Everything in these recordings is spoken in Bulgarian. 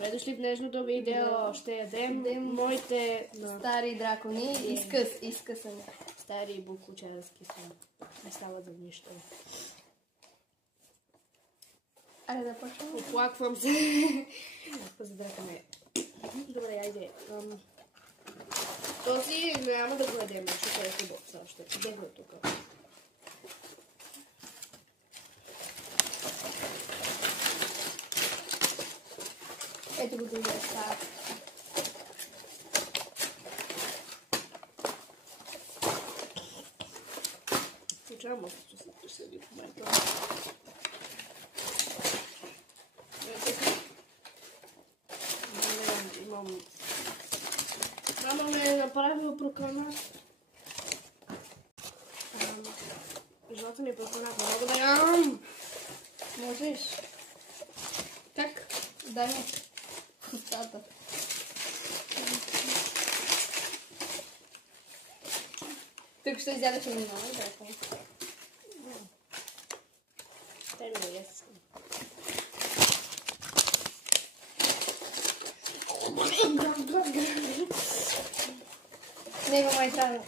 Добре дошли в днешното видео. Ще ядем моите стари дракони. Изкъсани. Стари буквочарски са. Не стават за нищо. Айде да почваме. Оплаквам се. За драконе. Добре, айде. Този няма да го ядем, защото е хубав все още. Къде го е тук? Ето го да става. Случайно малко се седи в момента. Имам... Мама ме е направила прокана. Жената ми е прокана, не мога да ям. Можеш. Как? Дай ми устата. Тук ще изядеш ми много дракон. Дай ми да ясна. Него май трябва да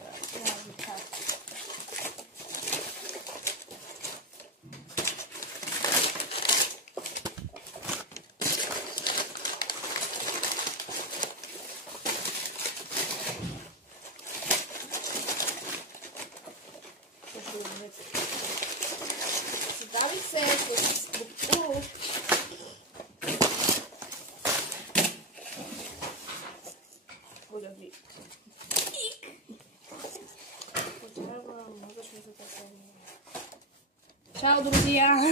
Задавих се с буклук. Големи. Чао, друзья!